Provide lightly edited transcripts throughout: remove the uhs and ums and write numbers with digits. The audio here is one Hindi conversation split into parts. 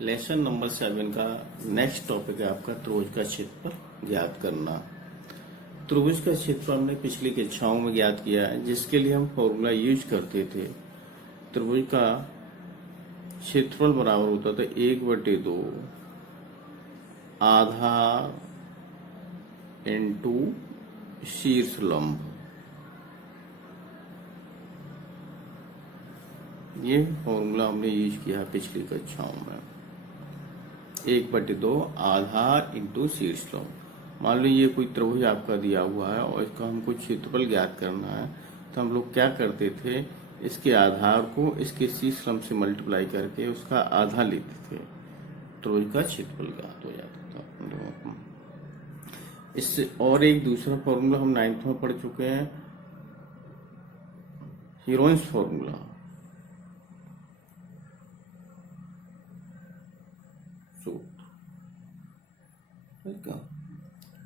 लेसन नंबर 7 का नेक्स्ट टॉपिक है आपका त्रिभुज का क्षेत्रफल ज्ञात करना। त्रिभुज का क्षेत्रफल हमने पिछली कक्षाओं में ज्ञात किया है, जिसके लिए हम फॉर्मूला यूज करते थे। त्रिभुज का क्षेत्रफल बराबर होता था 1/2 आधार इंटू शीर्ष लंब। ये फॉर्मूला हमने यूज किया है पिछली कक्षाओं में। 1/2 आधार इंटू शीर्ष लंब। मान लो ये कोई त्रिभुज आपका दिया हुआ है और इसका हमको क्षेत्रफल ज्ञात करना है, तो हम लोग क्या करते थे, इसके आधार को इसके शीर्ष लंब से मल्टीप्लाई करके उसका आधा लेते थे, त्रिभुज का क्षेत्रफल ज्ञात हो जाता था। इससे और एक दूसरा फॉर्मूला हम 9th में पढ़ चुके हैं, हीरोइंस फॉर्मूला।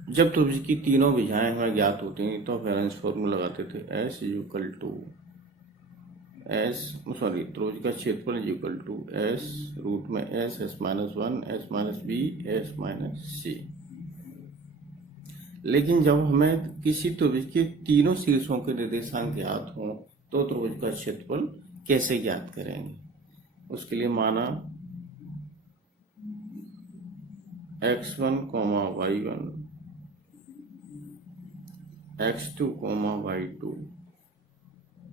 जब त्रिभुज की तीनों भुजाएं हमें ज्ञात होती हैं तो हीरोइंस फॉर्मूला लगाते थे। त्रिभुज का क्षेत्रफल S रूट में S S-1 S-B S-C। लेकिन जब हमें किसी त्रिभुज के तीनों शीर्षों के निर्देशांक ज्ञात हों तो त्रिभुज का क्षेत्रफल कैसे ज्ञात करेंगे। उसके लिए माना x1, y1 x2, y2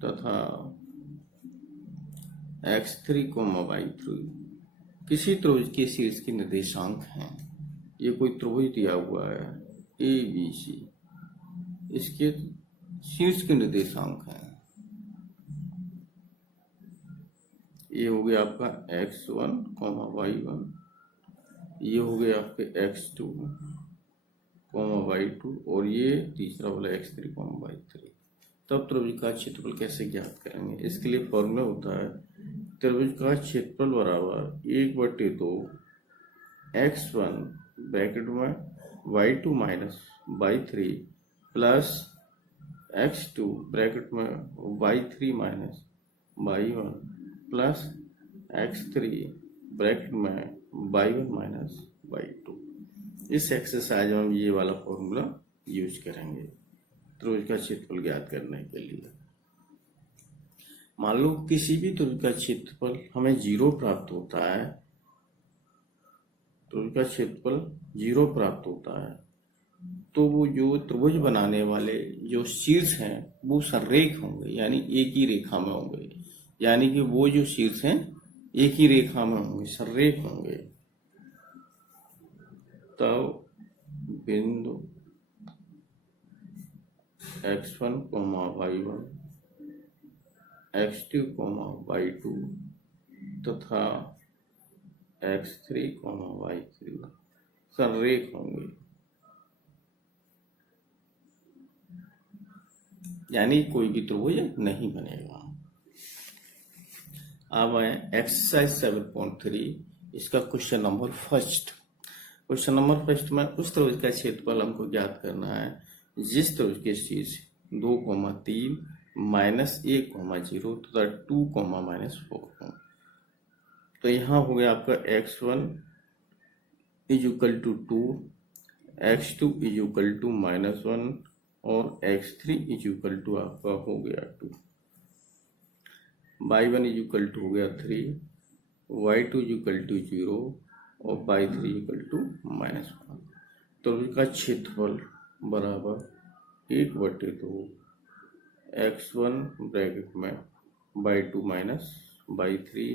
तथा x3, y3 किसी त्रिभुज के शीर्ष के निर्देशांक हैं। ये कोई त्रिभुज दिया हुआ है ABC, इसके शीर्ष के निर्देशांक हैं। ये हो गया आपका x1, y1, ये हो गया आपके x2, y2 और ये तीसरा वाला x3, y3। तब त्रिभुज का क्षेत्रफल कैसे ज्ञात करेंगे। इसके लिए फॉर्मूला होता है त्रिभुज का क्षेत्रफल बराबर 1/2 x1 ब्रैकेट में y2 minus y3 plus x2 bracket में y3 minus y1 plus x3 bracket में y1 माइनस y2। इस एक्सरसाइज में हम ये वाला फॉर्मूला यूज करेंगे त्रिभुज का क्षेत्रफल ज्ञात करने के लिए। मान लो किसी भी त्रिभुज का क्षेत्रफल हमें 0 प्राप्त होता है, त्रिभुज का क्षेत्रफल 0 प्राप्त होता है, तो वो जो त्रिभुज बनाने वाले जो शीर्ष हैं वो सररेख होंगे, यानी एक ही रेखा में होंगे। यानी कि वो जो शीर्ष हैं एक ही रेखा में होंगे, सररेख होंगे। तब बिंदु x1, y1 x2, y2 तथा x3, y3 सररेख होंगे, यानी कोई भी त्रिभुज नहीं बनेगा। अब है एक्सरसाइज 7.3, इसका question number first. Question number first में उस त्रिभुज का क्षेत्रफल हमको ज्ञात करना है जिस त्रिभुज के शीर्ष 2, 3 -1, 0 तथा 2, -4 हो। तो यहाँ हो गया आपका x1 = 2, x2 = -1 और x3 = आपका हो गया 2, y1 = हो गया 3, y2 = 0 और y3 = -1। तो इसका क्षेत्रफल बराबर 1/2 x1 ब्रैकेट में y2 minus y3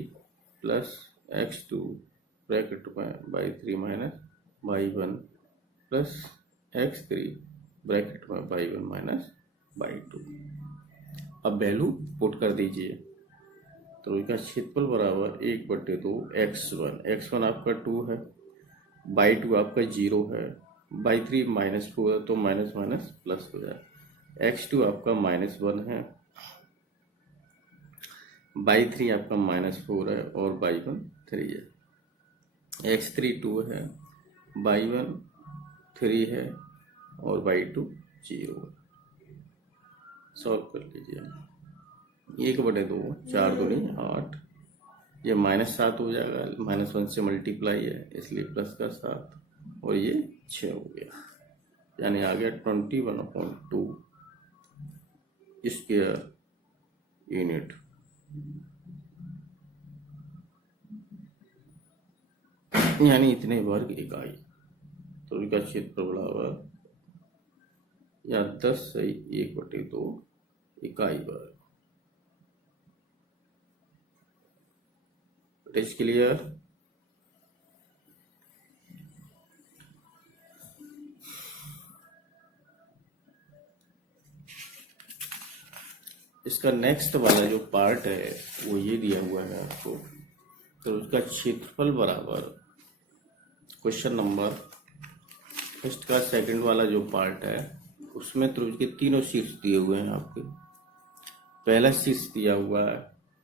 plus x2 bracket में y3 minus y1 plus x3 bracket में y1 माइनस y2। अब वैल्यू पुट कर दीजिए। तो इसका क्षेत्रफल बराबर 1/2 x1 आपका 2 है, y2 आपका 0 है, y3 -4 है तो माइनस माइनस प्लस हो जाए, x2 आपका -1 है, y3 आपका -4 है और y1 3 है, x3 2 है, y1 3 है और y2 0 है। सॉल्व कर लीजिए। 1/2 4 दूनी 8, ये -7 हो जाएगा, -1 से मल्टीप्लाई है इसलिए +7 और ये 6 हो गया, यानी आ गया 21/2 स्क्वायर यूनिट। यानी इतने वर्ग इकाई। तो इनका क्षेत्रफल बराबर या 10/1/2 इकाई वर्ग। It is clear? इसका नेक्स्ट वाला जो पार्ट है वो ये दिया हुआ है आपको। तो उसका क्षेत्रफल बराबर क्वेश्चन नंबर फर्स्ट का सेकंड वाला जो पार्ट है उसमें त्रिभुज के तीनों शीर्ष दिए हुए हैं आपके। पहला शीर्ष दिया हुआ है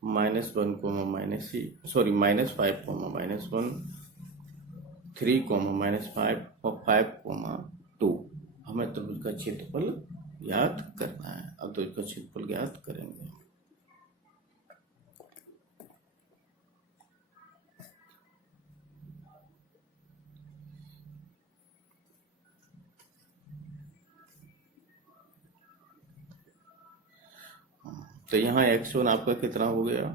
-1, -5, -1, 3, -5 और 5, 2। हमें त्रिभुज का क्षेत्रफल याद करना है। अब त्रिभुज का क्षेत्रफल ज्ञात करेंगे। तो यहाँ x1 आपका कितना हो गया?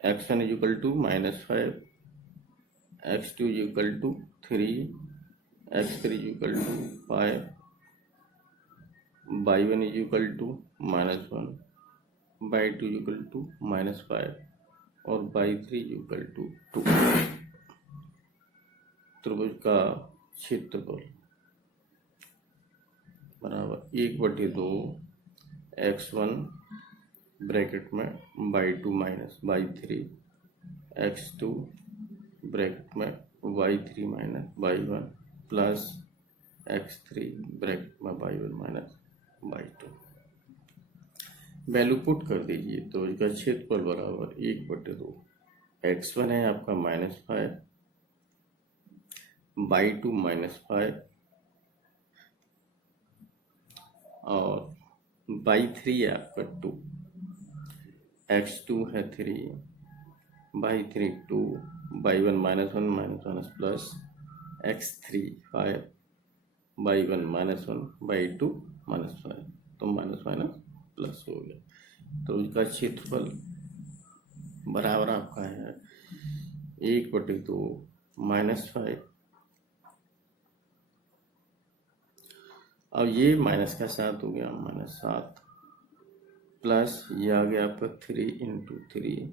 x1 = -5, x2 = 3, x3 = 5, y1 = -1, y2 = -5 और y3 = 2। त्रिभुज का क्षेत्रफल बराबर 1/2 x1 ब्रैकेट में y2 minus y3, x2 bracket में y3 minus y1 plus x3 bracket में y1 minus y2। Value put कर दीजिए। तो इसका क्षेत्रफल बराबर 1/2 x1 है आपका -5, y2 -5 और y3 है आपका 2, x2 है 3, y3 2, y1 -1 plus x3 5, y1 -1, y2 -5। तो माइनस माइनस प्लस हो गया। तो इसका क्षेत्रफल बराबर आपका है 1/2 -5। अब ये माइनस का 7 हो गया, -7 प्लस ये आ गया आपका 3 × 3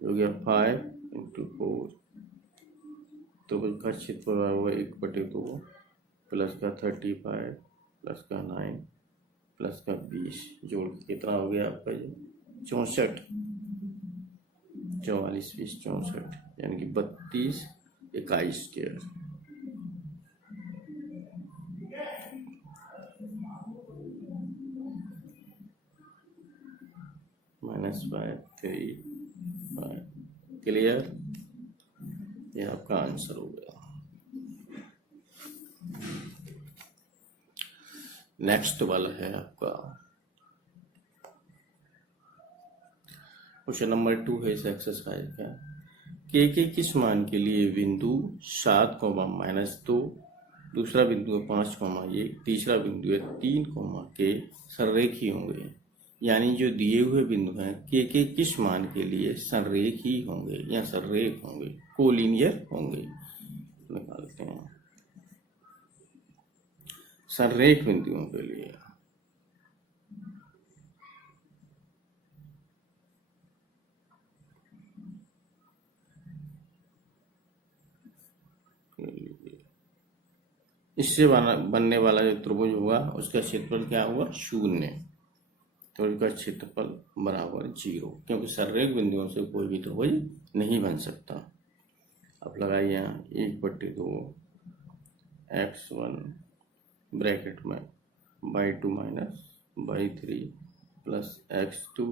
हो गया 5 × 4। तो इसका क्षेत्रफल होगा 1/2 प्लस का 35 प्लस का 9 प्लस का 20 जोड़ के कितना हो गया आपका ये 64, 44, 20, 64 यानी कि 32 इकाई स्क्वायर। -5, 3, 5। क्लियर? ये आपका आंसर हो गया। नेक्स्ट वाला है आपका क्वेश्चन नंबर 2 है इस एक्सरसाइज का। के किस मान के लिए बिंदु 7, -2, दूसरा बिंदु है 5, 1, तीसरा बिंदु है 3, के संरेखी होंगे। यानी जो दिए हुए बिंदु हैं के किस मान के लिए संरेखी होंगे या संरेख होंगे, कोलिनियर होंगे। निकालते हैं संरेख बिंदुओं के लिए। इससे बनने वाला जो त्रिभुज होगा उसका क्षेत्रफल क्या होगा? 0। तो इसका क्षेत्रफल बराबर 0, क्योंकि संरेख बिंदुओं से कोई भी त्रिभुज नहीं बन सकता। अब लगाइए यहाँ 1/2 x1 ब्रैकेट में y2 minus y3 plus x2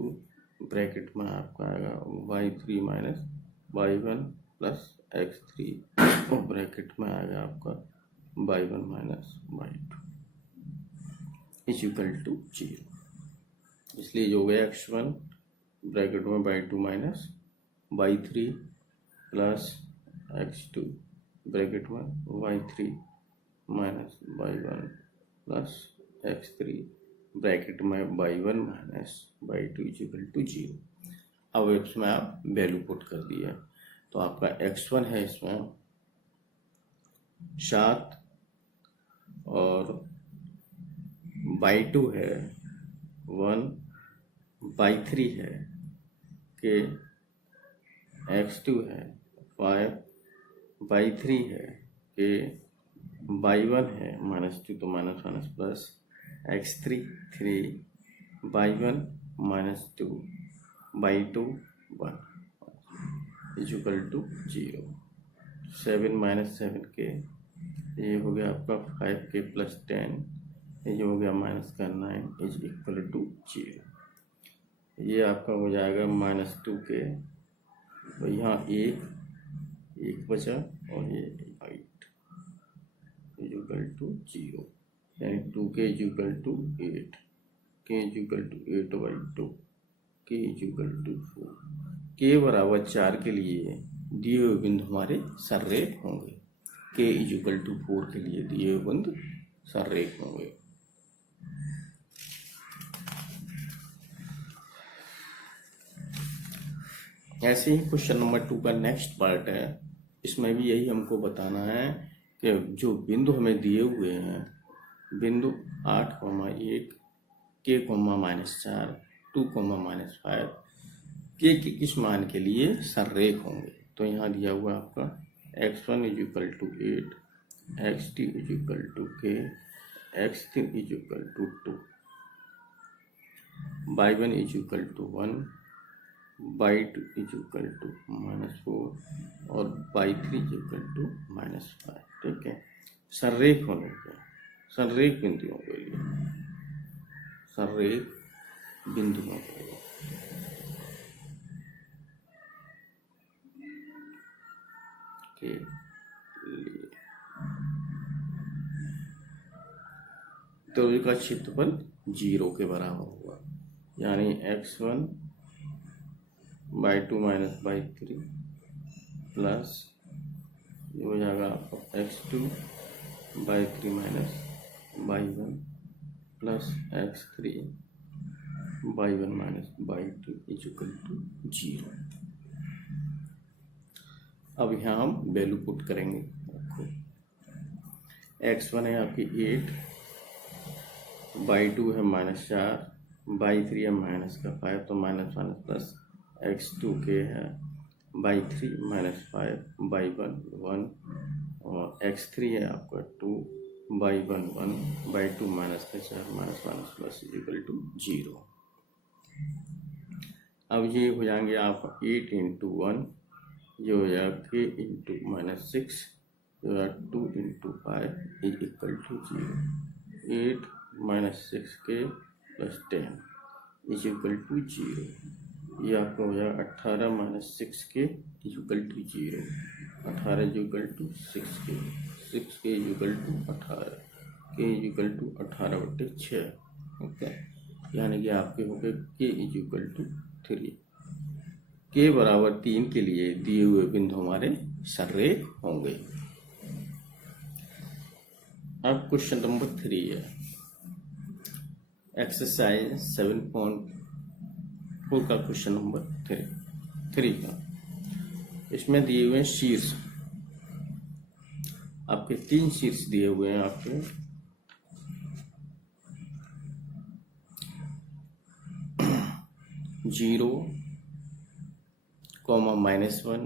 bracket में आपका आएगा y3 minus y1 plus x3 और ब्रैकेट में आएगा आपका y1 माइनस y2 = 0। इसलिए जो हो गया x1 ब्रैकेट में y2 minus y3 plus x2 bracket में y3 minus y1 plus x3 bracket में y1 minus y2 equal to 0। अब इसमें आप वैल्यू पुट कर दिए तो आपका x1 है इसमें 7 और y2 है 1, y3 है के x2 है 5, y3 है के y1 है -2 तो minus minus plus x3 3, y1 -2 y2 1 equal to 0। 7 - 7 के ये हो गया आपका 5 के प्लस 10, ये हो गया माइनस का 9 इज इक्वल टू 0। ये आपका हो जाएगा -2 के, तो यहाँ एक बचा और ये 8 इक्वल टू 0, यानी 2k equal to 8, k equal to 8/2, k equal to 4। k बराबर 4 के लिए दिए हुए बिंदु हमारे सररेख होंगे। k इक्वल टू 4 के लिए दिए हुए बिंदु सररेख होंगे। ऐसे ही क्वेश्चन नंबर 2 का नेक्स्ट पार्ट है। इसमें भी यही हमको बताना है कि जो बिंदु हमें दिए हुए हैं, बिंदु 8,1 k, -4 2, -5 k के किस मान के लिए सररेख होंगे। तो यहाँ दिया हुआ आपका x1 equal to 8, x2 equal to k, x3 equal to 2, y1 equal to 1, y2 equal to -4 और y3 इक्वल टू -5। ठीक है, सररेख होने के, सररेख बिंदुओं के लिए, सररेख बिंदुओं के लिए तो इसका क्षेत्रफल 0 के बराबर होगा, यानी x1 y2 minus y3 plus ये हो जाएगा आपका x2 y3 minus y1 plus x3 y1 minus y2 equal to 0। अब यहाँ हम वैल्यू पुट करेंगे। x1 है आपकी 8, y2 है -4, y3 है -5 तो माइनस प्लस x2 के है y3 -5 y1 1 और x3 है आपका 2 y1 1 y2 -4 minus plus equal to 0। अब ये हो जाएंगे आप 8 × 1, ये हो जाएगा k × -6, जो है 2 × 5 is equal to 0। 8 - 6k plus 10 is equal to 0। ये आपको हो जाएगा 18 - 6k equal to 0, 18 equal to 6k, 6k equal to 18, k equal to 18/6। Okay, यानी कि आपके हो गए k इक्वल टू 3। k बराबर 3 के लिए दिए हुए बिंदु हमारे सररेख होंगे। अब क्वेश्चन नंबर 3 है, एक्सरसाइज 7.4 का क्वेश्चन नंबर 3 का। इसमें दिए हुए शीर्ष, आपके 3 शीर्ष दिए हुए हैं आपके। 0, -1,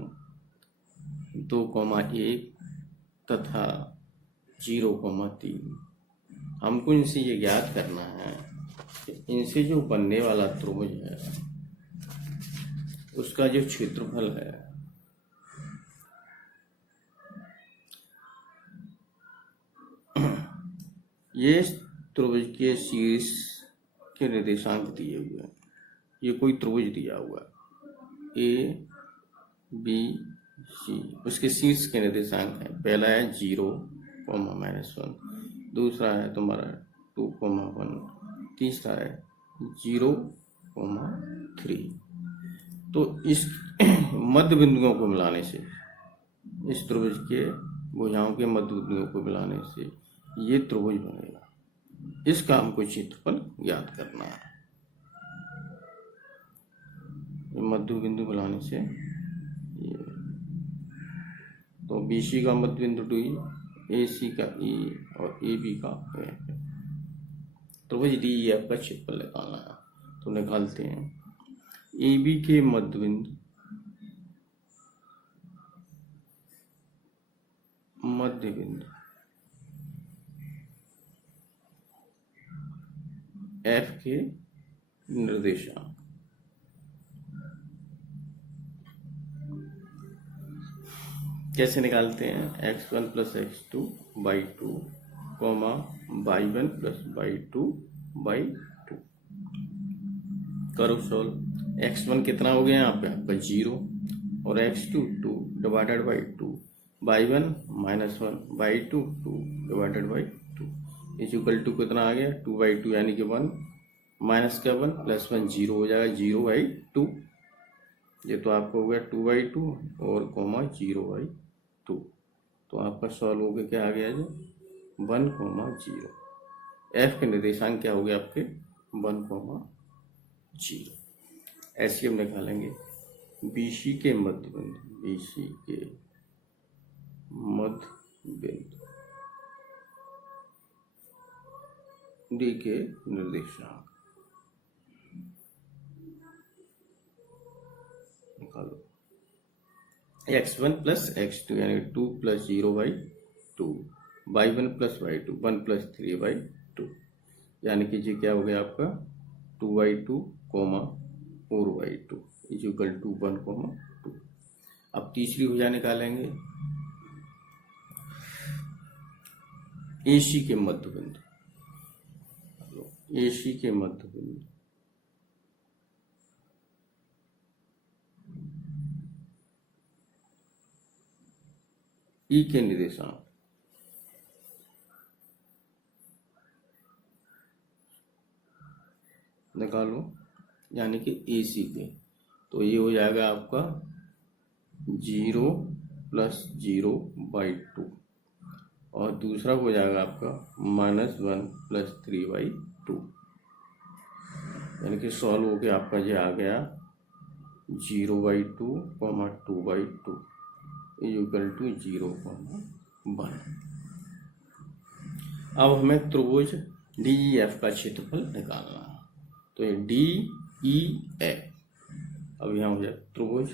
2, 1 तथा 0, 3। हमको इनसे ये ज्ञात करना है कि इनसे जो बनने वाला त्रिभुज है उसका जो क्षेत्रफल है ये त्रिभुज के शीर्ष के निर्देशांक दिए हुए हैं। ये कोई त्रिभुज दिया हुआ है A B C, उसके शीर्ष के निर्देशांक है। पहला है 0, -1, दूसरा है तुम्हारा 2, 1, तीसरा है 0, 3। तो इस मध्य बिंदुओं को मिलाने से, इस त्रिभुज के भुजाओं के मध्य बिंदुओं को मिलाने से ये त्रिभुज बनेगा। इसका हमको क्षेत्रफल ज्ञात करना है। मध्य बिंदु मिलाने से ये, तो BC का मध्य बिंदु 2, AC का E और AB का F। त्रिभुज DEF का क्षेत्रफल निकालना है, तो निकालते हैं। AB के मध्य बिंदु F के निर्देशांक कैसे निकालते हैं? x1 plus x2 by 2 comma y1 plus y2 by 2। करो सॉल्व। x1 कितना हो गया यहाँ पे आपका 0 और x2 2 divided by 2, y1 -1 y2 2 divided by 2 is equal to कितना आ गया 2/2 यानी कि 1 माइनस का 1 प्लस 1 0 हो जाएगा 0/2। ये तो आपको हो गया 2/2 और कॉमा 0/2। तो आपका सॉल्व हो गया क्या आ गया जो 1,0। एफ के निर्देशांक क्या हो गया आपके 1,0। ऐसे हम निकालेंगे BC के मध्य बिंदु D के निर्देशांक निकालो। x1 प्लस x2 यानी 2 plus 0/2, y1 plus y2 1 plus 3/2 यानी कि जी क्या हो गया आपका 2/2 कॉमा 4/2 इज इक्वल टू 1,2। अब तीसरी भुजा निकालेंगे AC के मध्य बिंदु E के निर्देशांक निकालो यानी कि AC के, तो ये हो जाएगा आपका 0 प्लस 0/2 और दूसरा हो जाएगा आपका -1 प्लस 3/2 यानी कि सॉल्व हो गया आपका ये आ गया 0/2 कॉमा 2/2 इक्वल टू 0,1। अब हमें त्रिभुज DEF का क्षेत्रफल निकालना है, तो ये DEF अब यहाँ हो जाए त्रिभुज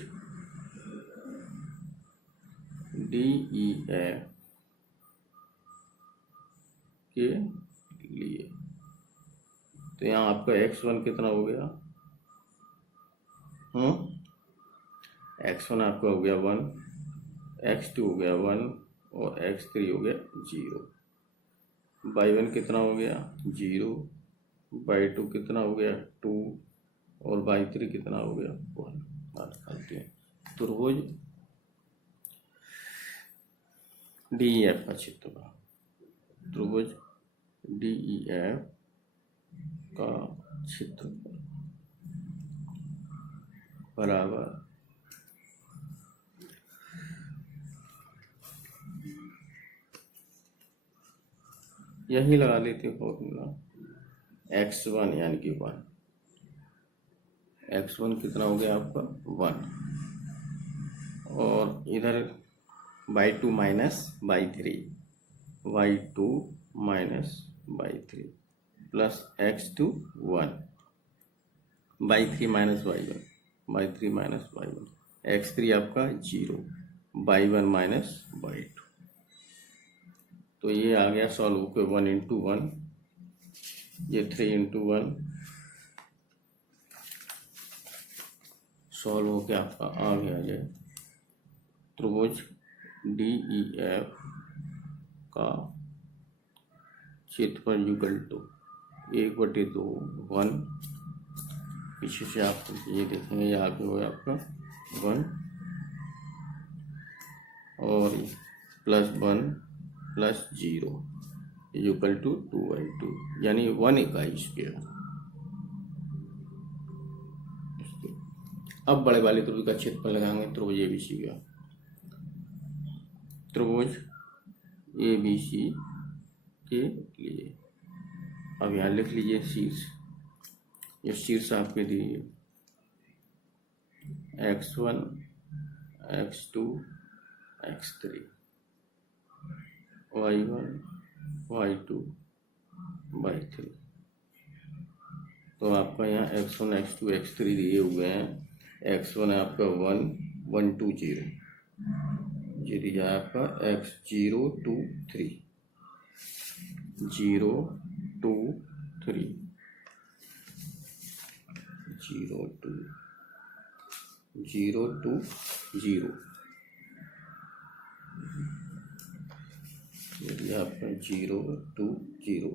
DEF के लिए, तो यहाँ आपका x1 कितना हो गया x1 आपका हो गया 1, x2 हो गया 1 और x3 हो गया 0, y1 कितना हो गया 0, y2 कितना हो गया 2 और y3 कितना हो गया 1। निकालते हैं त्रिभुज DEF का क्षेत्रफल, त्रिभुज DEF का क्षेत्रफल बराबर यही लगा लेते फॉर्मूला x1 यानी कि 1, x1 कितना हो गया आपका 1 और इधर y2 minus y3 plus x2 1 y3 minus y1 x3 आपका 0 y1 माइनस y2। तो ये आ गया सॉल्व होकर 1 into 1, ये 3 into 1 सॉल्व होकर आपका आ गया ये त्रिभुज DEF का क्षेत्रफल इक्वल टू 1/2 1, पीछे से आप ये देखेंगे ये आगे हो आपका 1 और +1 प्लस 0 इक्वल टू 2/2 यानी 1 इकाई स्क्वायर। अब बड़े वाले त्रिभुज का क्षेत्रफल लगाएंगे, त्रिभुज एबीसी का। त्रिभुज एबीसी के लिए अब यहाँ लिख लीजिए शीर्ष, ये शीर्ष आपके दिए x1 x2 x3 y1 y2 y3। तो आपका यहाँ x1 x2 x3 दिए हुए हैं। x1 है आपका 1 1 2 0, ये दिया है आपका x0 2 3 0 2 3 0 2 0 2 0, ये दिया आपका 0 2 0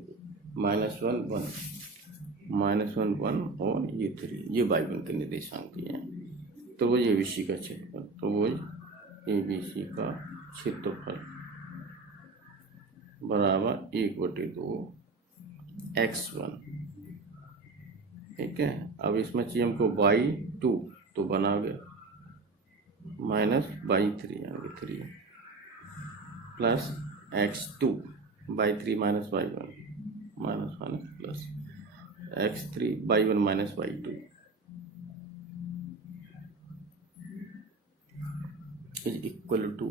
-1 1 -1 1 और ये 3, ये y1 के निर्देशांक दिए हैं। तो वो एबीसी का क्षेत्रफल, तो वो एबीसी का क्षेत्रफल बराबर 1/2 x1। ठीक है, अब इसमें चाहिए हमको y2, तो बना गया -y3 यानी 3 plus x2 y3 -y1 -1 plus x3 y1 -y2 is equal to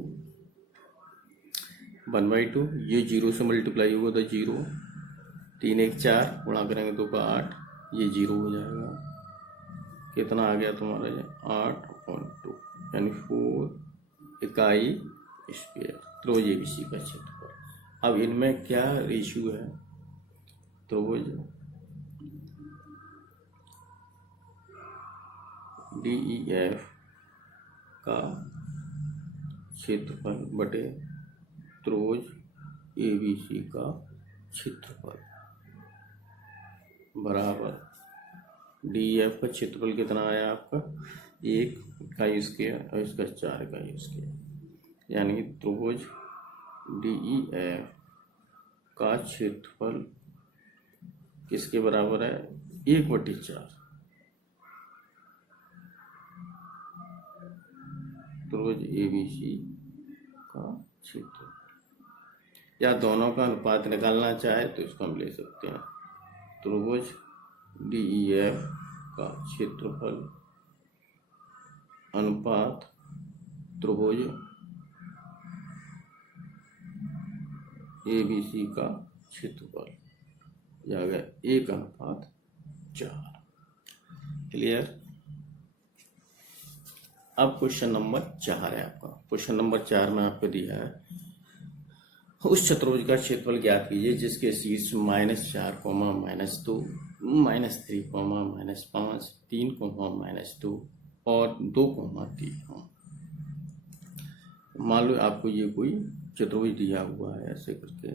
1/2। ये 0 से मल्टीप्लाई होगा तो 0, 3 1 4 गुणा करेंगे 2 का 8, ये 0 हो जाएगा। कितना आ गया तुम्हारा ये 8/2 यानी 4 इकाई स्क्वायर। तो ये एबीसी का क्षेत्रफल। अब इनमें क्या रेशियो है, तो वो DEF का क्षेत्रफल बटे त्रिभुज एबीसी का क्षेत्रफल बराबर DEF का क्षेत्रफल कितना आया आपका 1 इकाई स्क्वायर और इसका 4 इकाई स्क्वायर, यानी कि त्रिभुज DEF का क्षेत्रफल किसके बराबर है 1/4 त्रिभुज एबीसी का क्षेत्रफल। या दोनों का अनुपात निकालना चाहे तो इसको हम ले सकते हैं, त्रिभुज DEF का क्षेत्रफल अनुपात त्रिभुज एबीसी का क्षेत्रफल, आ गया 1/4। क्लियर। अब क्वेश्चन नंबर 4 है आपका। क्वेश्चन नंबर 4 में आपको दिया है उस चतुर्भुज का क्षेत्रफल ज्ञात कीजिए जिसके शीर्ष -4, -2 -3, -5, 3, -2 और 2, 3 हो। मान लो आपको ये कोई चतुर्भुज दिया हुआ है, ऐसे करके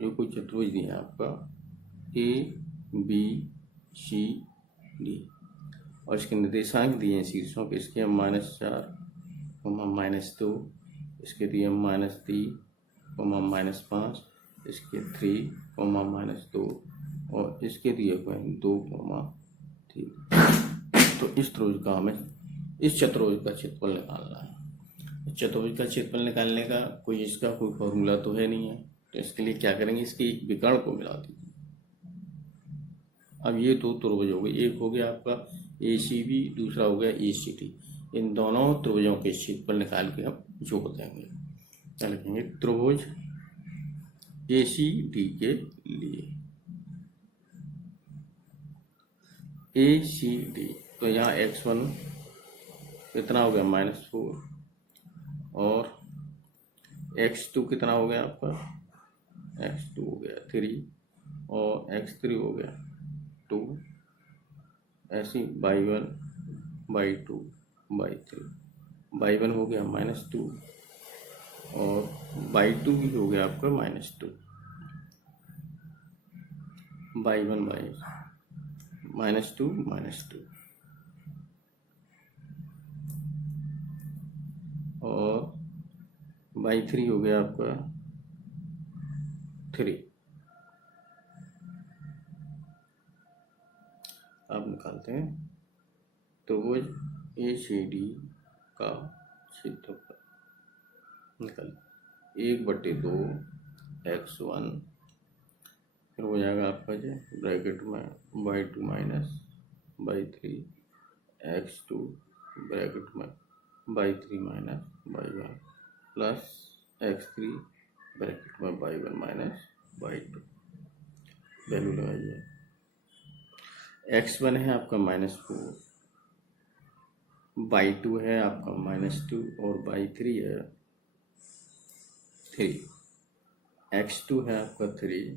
ये कोई चतुर्भुज दिया है आपका ABCD और इसके निर्देशांक दिए हैं शीर्षों के, इसके -4, -2, इसके दिए -3, -5, इसके 3, -2 और इसके दिए हुए 2, 3। तो इस त्रिभुज का हमें इस चतुर्भुज का क्षेत्रफल निकालना है। चतुर्भुज का क्षेत्रफल निकालने का इसका कोई फॉर्मूला तो है नहीं है, तो इसके लिए क्या करेंगे, इसके एक विकर्ण को मिला दीजिए। अब ये 2 त्रिभुज हो गए, एक हो गया आपका ACB, दूसरा हो गया ACD। इन दोनों त्रिभुजों के क्षेत्रफल निकाल के हम जोड़ देंगे। क्या लिखेंगे, त्रिभुज ACD के लिए ACD, तो यहाँ x1 कितना हो गया -4 और x2 कितना हो गया आपका, x2 हो गया 3 और x3 हो गया 2, ऐसे y1 y2 y3, y1 हो गया -2 और y2 भी हो गया आपका -2, y1 -2 -2 और y3 हो गया आपका 3। अब निकालते हैं त्रिभुज ACD का क्षेत्रफल निकाल 1/2 x1 फिर हो जाएगा आपका जो ब्रैकेट में y2 minus y3 x2 bracket में y3 minus y1 plus x3 bracket में y1 माइनस y2 वैल्यू लगाइए। x1 है आपका -4, y2 है आपका -2 और y3 है 3, x2 है आपका 3,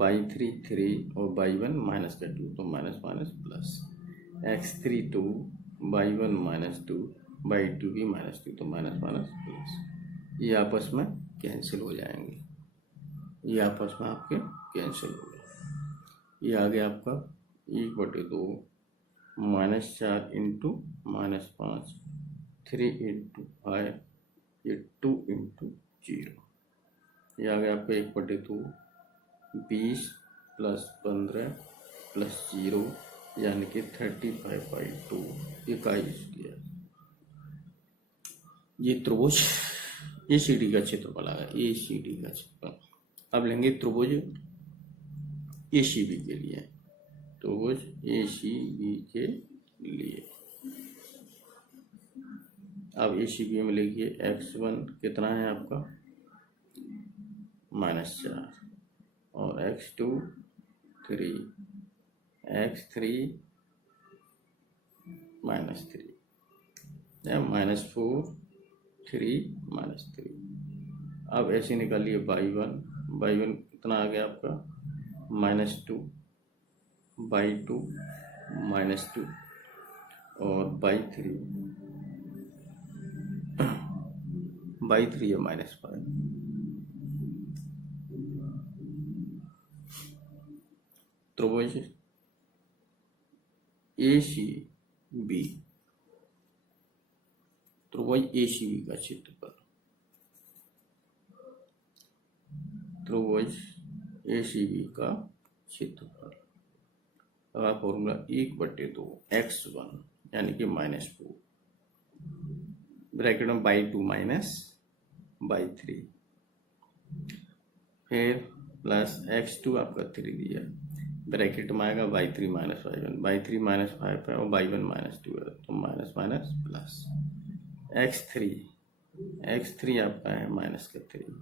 y3 3 और y1 -2 तो minus minus plus, x3 2, y1 -2, y2 भी -2 तो माइनस माइनस प्लस। ये आपस में कैंसिल हो जाएंगे, ये आपस में आपके कैंसिल हो गए। ये आ गया आपका 1/2 -4 इंटू -5 3 इंटू 5 ये 2 इंटू 0। ये आ गया आपका 1/2 20 प्लस 15 प्लस 0 यानी कि 35/2 21 किया। ये त्रिभुज ACD का क्षेत्रफल आ गया, ACD का क्षेत्रफल। अब लेंगे त्रिभुज ACB के लिए, त्रिभुज ACB के लिए अब ACB में लिखिए x1 कितना है आपका -4 और x2 3, x3 -3 या -4 3 -3। अब ऐसे निकालिए y1 कितना आ गया आपका -2 y2 -2 और y3 है -5। त्रिभुज ACB, त्रिभुज ACB का क्षेत्रफल, त्रिभुज ACB का क्षेत्रफल का फॉर्मूला 1/2 x1 यानी कि -4 ब्रैकेट में y2 माइनस y3 फिर प्लस x2 आपका 3 दिया ब्रैकेट में आएगा y3 माइनस y1, y3 -5 है और y1 -2 है तो माइनस माइनस प्लस x3 आपका है -3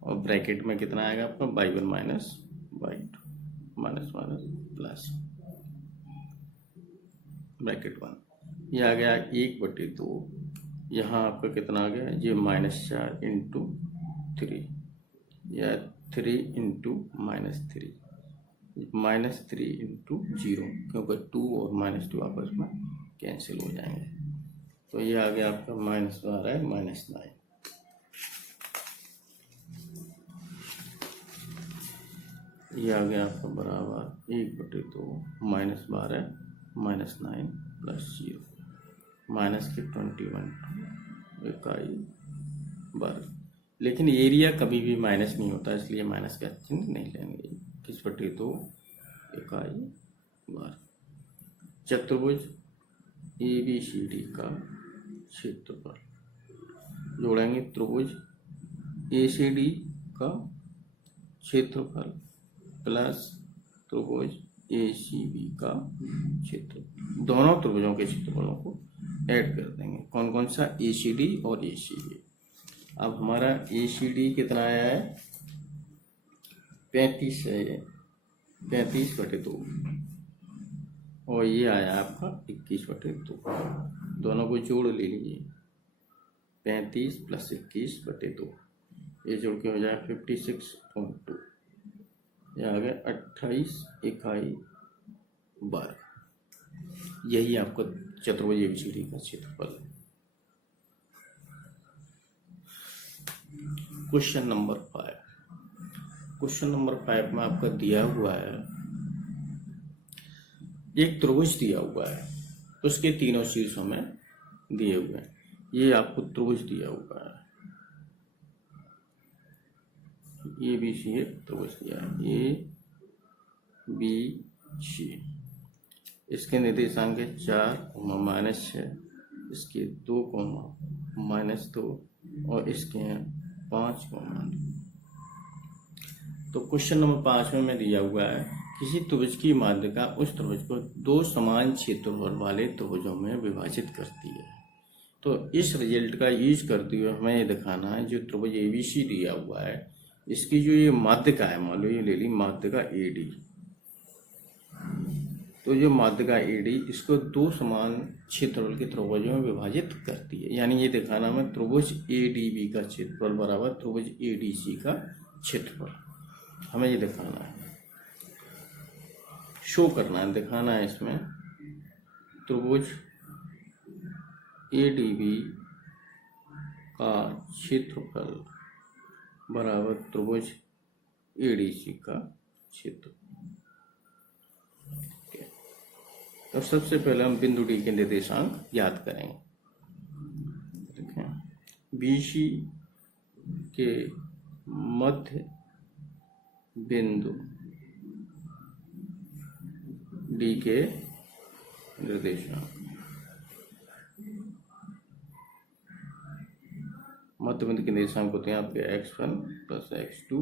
और ब्रैकेट में कितना आएगा आपका y1 minus y2 minus minus plus bracket 1। ये आ गया 1/2, यहाँ आपका कितना आ गया ये -4 इंटू 3 या 3 इंटू -3 -3 इंटू 0 क्योंकि 2 और -2 आपस में कैंसिल हो जाएंगे तो ये आ गया आपका -12 है -9। ये आ गया आपका बराबर 1/2 -12 -9 प्लस 0 माइनस के 21 इकाई वर्ग। लेकिन एरिया कभी भी माइनस नहीं होता इसलिए माइनस का चिन्ह नहीं लेंगे। 21/2 इकाई वर्ग। चतुर्भुज ABCD का क्षेत्रफल जोड़ेंगे त्रिभुज ACD का क्षेत्रफल प्लस त्रिभुज ACB का क्षेत्रफल, दोनों त्रिभुजों के क्षेत्रफलों को ऐड कर देंगे। कौन कौन सा ACD और ACB। अब हमारा ACD कितना आया है 35 है, 35/2 और ये आया आपका 21/2। दोनों को जोड़ ले लीजिए 35 + 21/2 ये जोड़ के हो जाए 56.2। ये आ गया 28 इकाई वर्ग। यही आपको चतुर्भुज ABCD का क्षेत्रफल है। क्वेश्चन नंबर 5 में आपका दिया हुआ है एक त्रिभुज दिया हुआ है उसके तीनों शीर्षों में दिए हुए हैं। ये आपको त्रिभुज दिया हुआ है ABC त्रिभुज दिया है ABC इसके निर्देशांक है 4, -6, इसके 2, -2 और इसके हैं 5, 2। तो क्वेश्चन नंबर 5 में दिया हुआ है किसी त्रिभुज की माध्यिका उस त्रिभुज को 2 समान क्षेत्रफल वाले त्रिभुजों में विभाजित करती है। तो इस रिजल्ट का यूज करते हुए हमें ये दिखाना है जो त्रिभुज ABC दिया हुआ है इसकी जो ये माध्यिका है, मान लो ये ले ली माध्यिका AD। तो जो माध्यिका AD इसको 2 समान क्षेत्रफल के त्रिभुजों में विभाजित करती है। यानी ये दिखाना हमें त्रिभुज ADB का क्षेत्रफल बराबर त्रिभुज ADC का क्षेत्रफल, हमें ये दिखाना है, शो करना है, दिखाना है। इसमें त्रिभुज ADB का क्षेत्रफल बराबर त्रिभुज ADC का क्षेत्रफल। तो सबसे पहले हम बिंदु D के निर्देशांक याद करेंगे। देखें, BC के मध्य बिंदु D के निर्देशांक, मध्य बिंदु के निर्देशांक होते हैं आपके x1 प्लस x2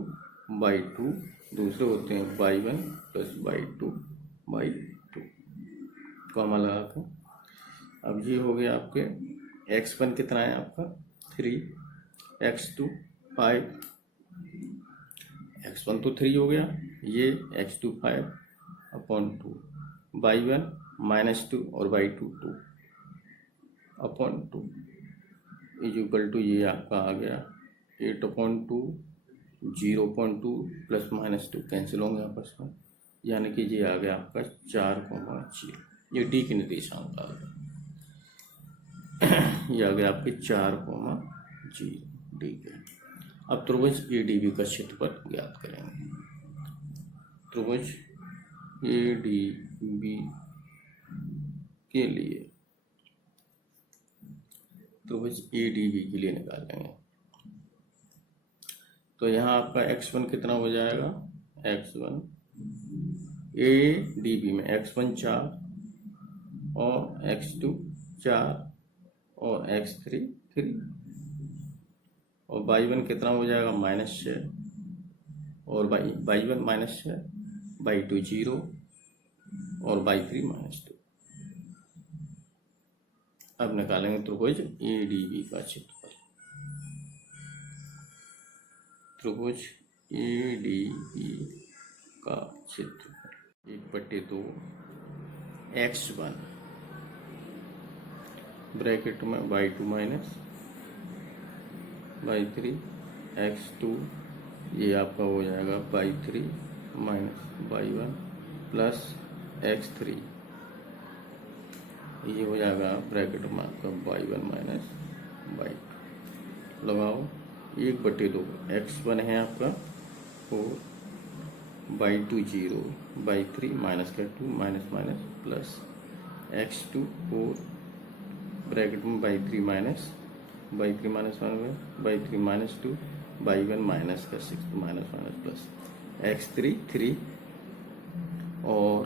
बाई 2, दूसरे होते हैं y1 plus y2 by 2, comma लगा के। अब ये हो गया आपके x1 कितना है आपका 3, x2 5, x1 तो 3 हो गया, ये x2 5/2, y1 -2 और y2 2/2 इज इक्वल टू ये आपका आ गया 8/2, 0.2 प्लस -2 कैंसिल होंगे आपस में, यानी कि ये आ गया आपका 4,0। ये D के निर्देशांक आ गया, ये आ गया आपके 4,0 D के। अब त्रिभुज ADB का क्षेत्रफल ज्ञात करेंगे। त्रिभुज ADB के लिए, त्रिभुज ADB के लिए निकालेंगे। तो यहाँ आपका x1 कितना हो जाएगा, x1 ADB में x1 4 और x2 4 और x3 3 और y1 कितना हो जाएगा -6 और y1 -6, y2 0 और y3 -2। अब निकालेंगे त्रिभुज ADB का क्षेत्रफल। त्रिभुज ADB का क्षेत्रफल 1/2 x1 ब्रैकेट में y2 माइनस y3 x2, ये आपका हो जाएगा y3 minus y1 plus x3, ये हो जाएगा ब्रैकेट में आपका y1 माइनस y2। लगाओ 1/2, x1 है आपका 4, y2 0, y3 माइनस का 2 minus minus plus x2 4 bracket में y3 minus y3 minus 1 minus 2 y1 minus का 6 माइनस माइनस प्लस x3 3 और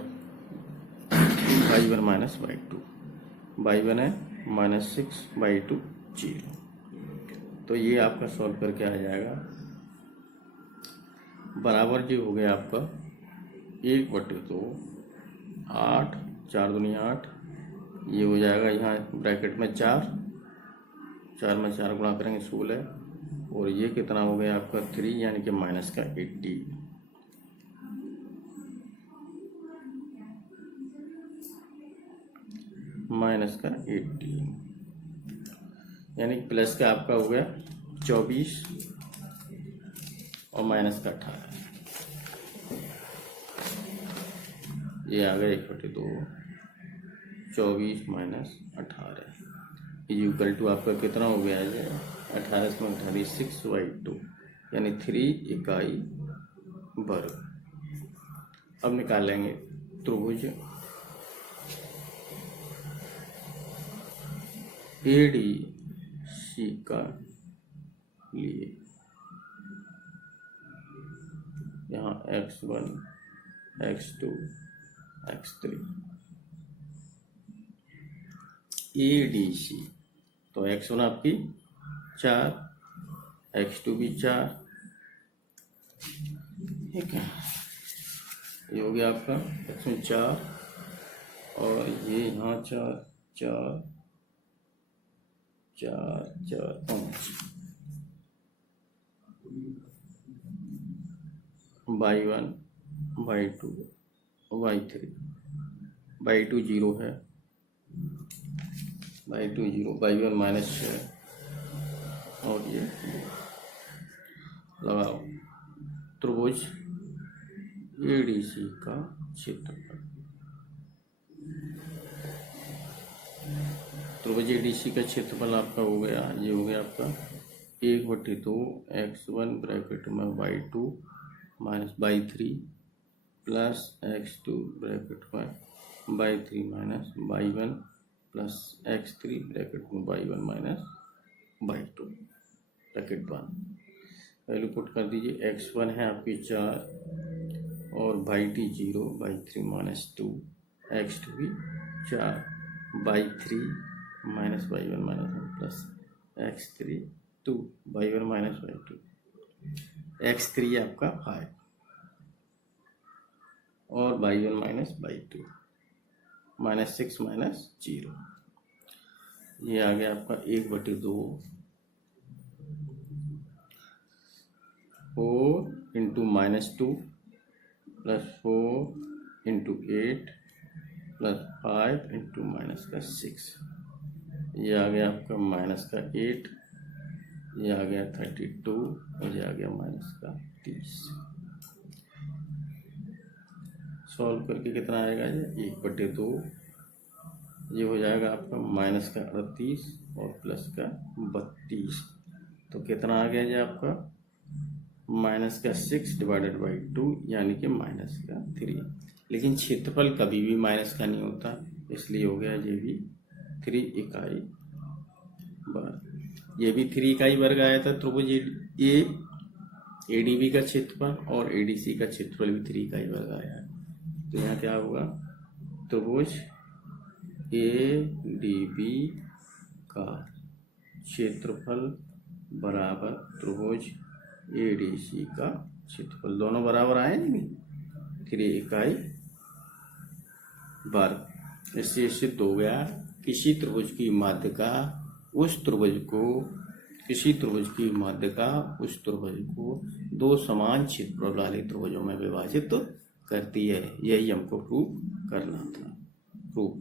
y1 माइनस y2, y1 है -6 y2 0। तो ये आपका सॉल्व करके आ जाएगा बराबर जो हो गया आपका 1/2 8, 4 दूनी 8, ये हो जाएगा यहाँ ब्रैकेट में 4 में 4 गुणा करेंगे 16 और ये कितना हो गया आपका 3, यानी कि माइनस का 80। माइनस का 80 यानी प्लस का आपका हो गया 24 और माइनस का 18, ये आ गया 1/2 24 माइनस 18 इक्वल टू आपका कितना हो गया है 18 में 18 6/2 यानी 3 इकाई वर्ग। अब निकालेंगे त्रिभुज ADC का लिए, यहाँ x1 x2 x3 ADC। तो x1 आपकी 4, x2 भी 4, ठीक है। ये हो गया आपका x1 4 और ये यहाँ 4 4 4 4 5, y1 y2 y3, y2 0 है, y2 0, y1 -6 और ये लगाओ त्रिभुज ADC का क्षेत्रफल। त्रिभुज ADC का क्षेत्रफल आपका हो गया, ये हो गया आपका 1/2 x1 ब्रैकेट में y2 minus y3 plus x2 bracket में y3 minus y1 plus x3 bracket में y1 माइनस y2 ब्रैकेट बंद। वैल्यू पुट कर दीजिए। x1 है आपकी 4 और y2 0, y3 -2, x2 भी 4, y3 minus y1 minus 1 plus x3 2, y1 minus y2, x3 आपका 5 और y1 माइनस y2 -6 माइनस 0। ये आ गया आपका 1/2 4 into -2 plus 4 into 8 plus 5 into -6। ये आ गया आपका -8, ये आ गया 32 और ये आ गया -30। सॉल्व करके कितना आएगा ये 1/2, ये हो जाएगा आपका -38 और +32। तो कितना आ गया ये आपका -6 डिवाइडेड बाई 2 यानी कि -3। लेकिन क्षेत्रफल कभी भी माइनस का नहीं होता, इसलिए हो गया ये भी 3 इकाई वर्ग। ये भी 3 इकाई वर्ग आया था त्रिभुज ADB का क्षेत्रफल और ADC का क्षेत्रफल भी 3 इकाई वर्ग आया है। तो यहाँ क्या होगा, त्रिभुज ADB का क्षेत्रफल बराबर त्रिभुज ADC का क्षेत्रफल, दोनों बराबर आए नहीं, 3 इकाई वर्ग। इससे सिद्ध हो गया किसी त्रिभुज की माध्यिका उस त्रिभुज को उस त्रिभुज को 2 समान क्षेत्रफल वाले त्रिभुजों में विभाजित करती है। यही हमको प्रूव करना था। प्रूफ